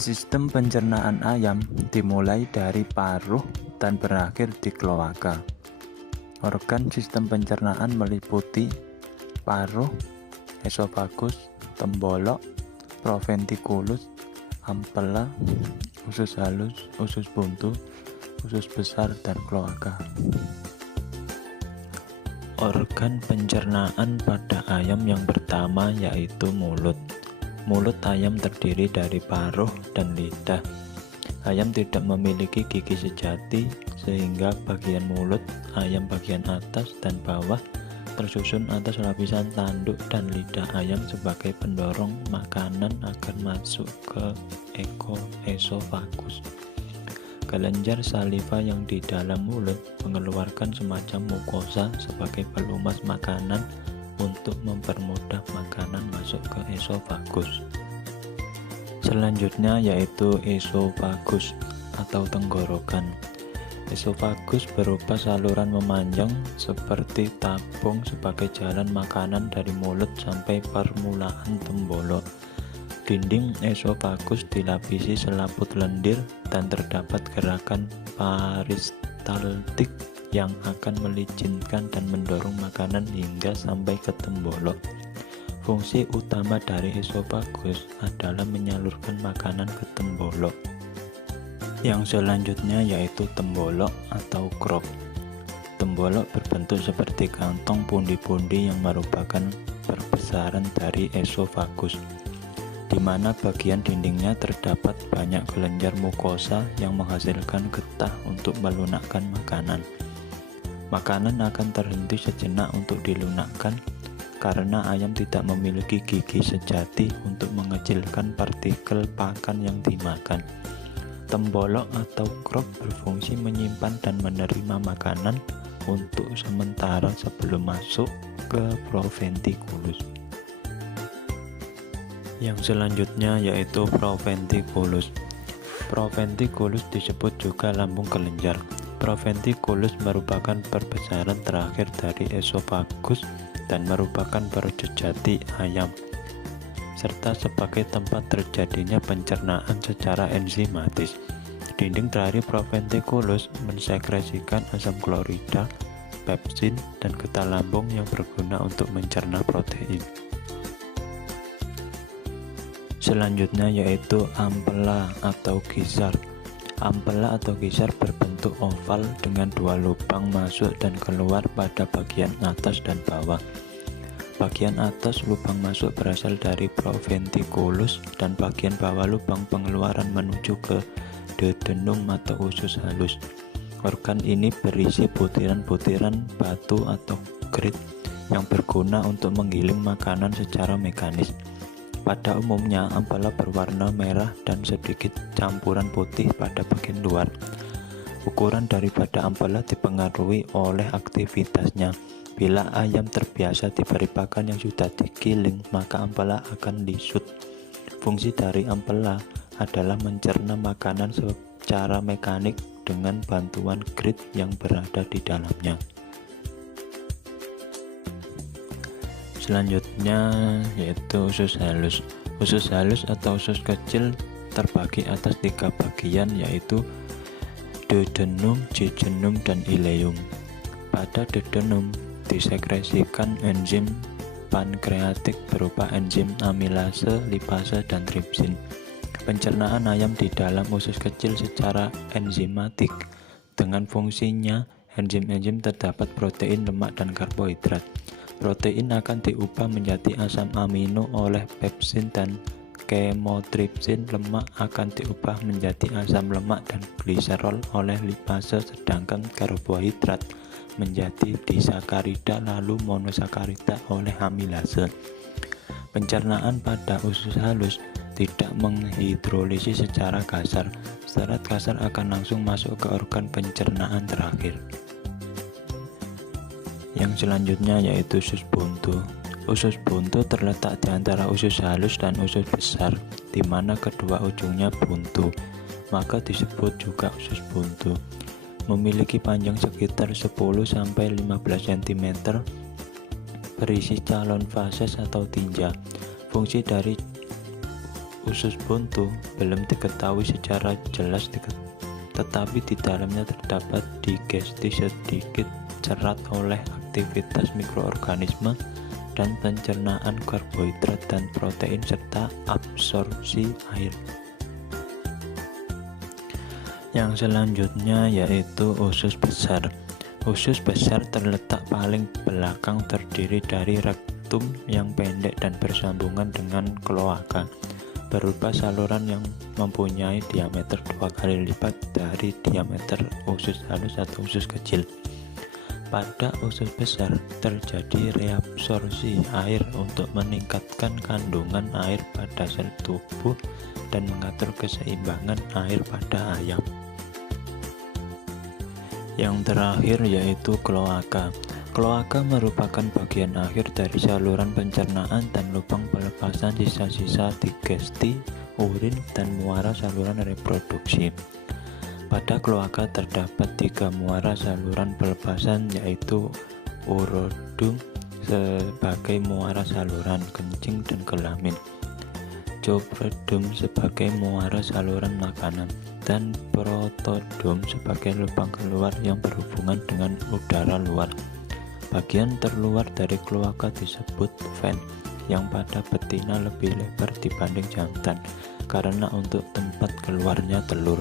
Sistem pencernaan ayam dimulai dari paruh dan berakhir di kloaka. Organ sistem pencernaan meliputi paruh, esofagus, tembolok, proventiculus, ampela, usus halus, usus buntu, usus besar, dan kloaka. Organ pencernaan pada ayam yang pertama yaitu mulut. Mulut ayam terdiri dari paruh dan lidah. Ayam tidak memiliki gigi sejati, sehingga bagian mulut ayam bagian atas dan bawah tersusun atas lapisan tanduk dan lidah ayam sebagai pendorong makanan agar masuk ke esofagus. Kelenjar saliva yang di dalam mulut mengeluarkan semacam mukosa sebagai pelumas makanan untuk mempermudah makanan masuk ke esofagus. Selanjutnya yaitu esofagus atau tenggorokan. Esofagus berupa saluran memanjang seperti tabung sebagai jalan makanan dari mulut sampai permulaan tembolok. Dinding esofagus dilapisi selaput lendir dan terdapat gerakan peristaltik yang akan melicinkan dan mendorong makanan hingga sampai ke tembolok. Fungsi utama dari esofagus adalah menyalurkan makanan ke tembolok. Yang selanjutnya yaitu tembolok atau crop. Tembolok berbentuk seperti kantong pundi-pundi yang merupakan perbesaran dari esofagus, di mana bagian dindingnya terdapat banyak kelenjar mukosa yang menghasilkan getah untuk melunakkan makanan. Makanan akan terhenti sejenak untuk dilunakkan karena ayam tidak memiliki gigi sejati untuk mengecilkan partikel pakan yang dimakan. Tembolok atau crop berfungsi menyimpan dan menerima makanan untuk sementara sebelum masuk ke proventiculus. Yang selanjutnya yaitu proventiculus. Proventiculus disebut juga lambung kelenjar. Proventiculus merupakan perbesaran terakhir dari esofagus dan merupakan perut sejati ayam, serta sebagai tempat terjadinya pencernaan secara enzimatis. Dinding dari proventiculus mensekresikan asam klorida, pepsin, dan getah lambung yang berguna untuk mencerna protein. Selanjutnya yaitu ampela atau gisar. Ampela atau gisar berbentuk oval dengan dua lubang masuk dan keluar pada bagian atas dan bawah. Bagian atas lubang masuk berasal dari proventiculus dan bagian bawah lubang pengeluaran menuju ke duodenum atau usus halus. Organ ini berisi butiran-butiran batu atau grit yang berguna untuk menggiling makanan secara mekanis. Pada umumnya, ampela berwarna merah dan sedikit campuran putih pada bagian luar. Ukuran daripada ampela dipengaruhi oleh aktivitasnya. Bila ayam terbiasa diberi pakan yang sudah digiling, maka ampela akan lisut. Fungsi dari ampela adalah mencerna makanan secara mekanik dengan bantuan grit yang berada di dalamnya. Selanjutnya yaitu usus halus. Usus halus atau usus kecil terbagi atas 3 bagian yaitu duodenum, jejunum, dan ileum. Pada duodenum disekresikan enzim pankreatik berupa enzim amilase, lipase, dan tripsin. Pencernaan ayam di dalam usus kecil secara enzimatik. Dengan fungsinya, enzim-enzim terdapat protein, lemak, dan karbohidrat. Protein akan diubah menjadi asam amino oleh pepsin dan kemotripsin. Lemak akan diubah menjadi asam lemak dan gliserol oleh lipase, sedangkan karbohidrat menjadi disakarida lalu monosakarida oleh amilase. Pencernaan pada usus halus tidak menghidrolisis secara kasar. Serat kasar akan langsung masuk ke organ pencernaan terakhir. Yang selanjutnya yaitu usus buntu. Usus buntu terletak di antara usus halus dan usus besar, di mana kedua ujungnya buntu, maka disebut juga usus buntu. Memiliki panjang sekitar 10-15 cm, berisi calon fases atau tinja. Fungsi dari usus buntu belum diketahui secara jelas, tetapi di dalamnya terdapat digesti sedikit cerat oleh aktivitas mikroorganisme dan pencernaan karbohidrat dan protein serta absorpsi air. Yang selanjutnya yaitu usus besar. Usus besar terletak paling belakang, terdiri dari rektum yang pendek dan bersambungan dengan kloaka, berupa saluran yang mempunyai diameter 2 kali lipat dari diameter usus halus atau usus kecil. Pada usus besar terjadi reabsorpsi air untuk meningkatkan kandungan air pada sel tubuh dan mengatur keseimbangan air pada ayam. Yang terakhir yaitu kloaka. Kloaka merupakan bagian akhir dari saluran pencernaan dan lubang pelepasan sisa-sisa digesti, urin, dan muara saluran reproduksi. Pada kloaka terdapat 3 muara saluran pelepasan, yaitu urodum sebagai muara saluran kencing dan kelamin, coprodum sebagai muara saluran makanan, dan protodom sebagai lubang keluar yang berhubungan dengan udara luar. Bagian terluar dari kloaka disebut ven, yang pada betina lebih lebar dibanding jantan karena untuk tempat keluarnya telur.